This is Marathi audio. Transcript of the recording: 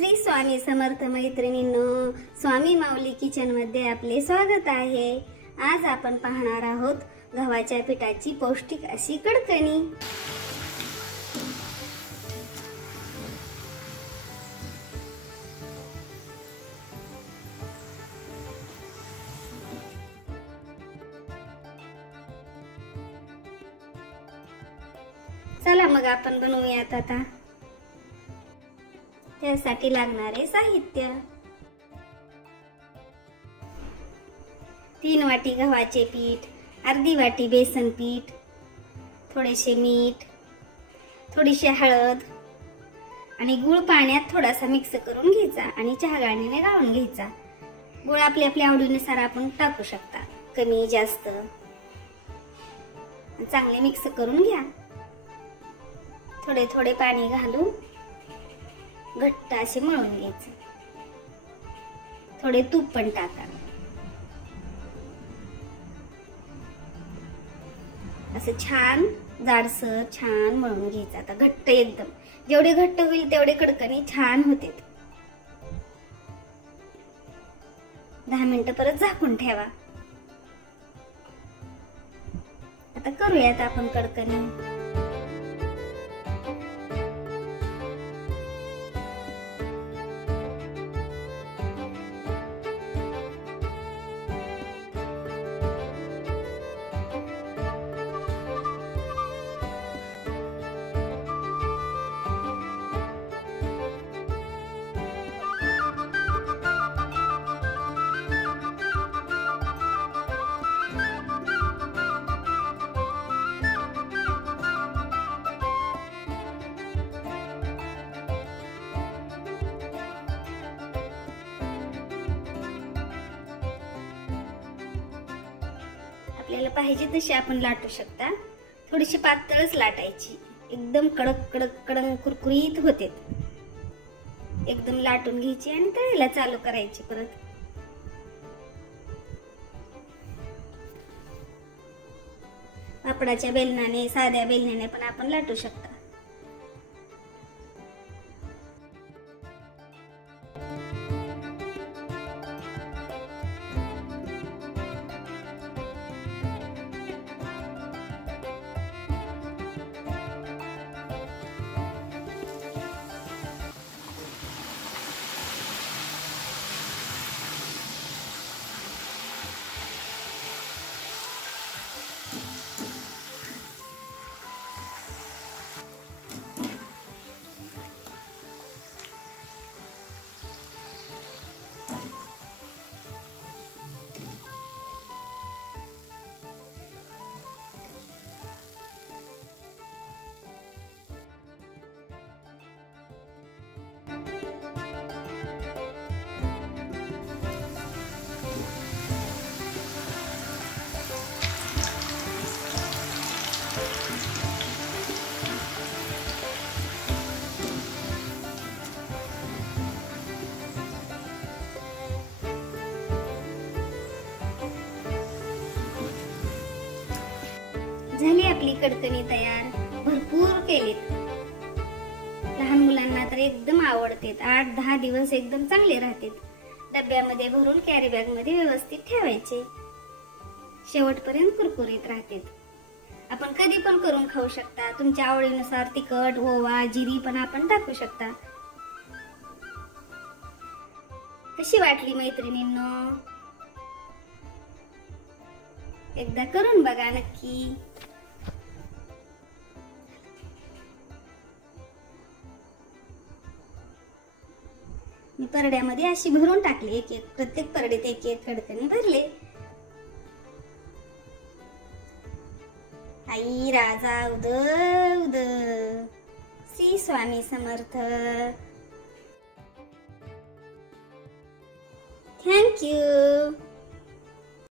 श्री स्वामी समर्थ मैत्रिणींनो, स्वामी माऊली किचन मध्ये आपले स्वागत आहे। आज आपण पाहणार आहोत गव्हाच्या पिठाची पौष्टिक अशी कडकणी। चला मग आपण बनवूयात आता। त्यासाठी लागणारे साहित्य: 3 वाटी गव्हाचे पीठ, अर्धी वाटी बेसन पीठ, थोडेसे मीठ, थोडीशी हळद आणि गूळ पाण्यात थोडासा मिक्स करून घ्यायचा आणि चहा गाळणीने गाळून घ्यायचा। गूळ आपल्या आवडीनुसार आपण टाकू शकता, कमी जास्त। चांगले मिक्स करून घ्या। थोडे थोडे पाणी घालून घट्ट असे मळून घ्यायचे। थोडे तूप पण टाका। असं छान जाडसर छान मळून घ्यायचं। आता घट्ट एकदम, जेवढे घट्ट होईल तेवढे कडकणी छान होते। 10 मिनिटं परत झाकून ठेवा। आता करूयात आपण कडकणी। आपल्याला पाहिजे तशी आपण लाटू शकता। थोडीशी पातळच लाटायची, एकदम कडक कडक कडक कुरकुरीत होते। एकदम लाटून घ्यायची आणि तळायला चालू करायची परत। पापडाच्या बेलण्याने, साध्या बेलण्याने पण आपण लाटू शकता। झाली आपली कडकणी तयार। भरपूर केलीत, लहान मुलांना तर एकदम आवडते। 8-10 दिवस एकदम चांगले राहतात। डब्यामध्ये भरून कॅरी बॅग मध्ये व्यवस्थित ठेवायचे, शेवटपर्यंत कुरकुरीत राहतात। आपण कधी पण करून खाऊ शकता। तुमच्या आवडीनुसार तिखट, ओवा, जिरी पण आपण टाकू शकता। कशी वाटली मैत्रिणींनो? एकदा करून बघा नक्की। मी परड्यामध्ये अशी भरून टाकली, एक एक प्रत्येक परडीत एक एक कडकणी भरले। आई राजा उदय उदय, श्री स्वामी समर्थ। Thank you.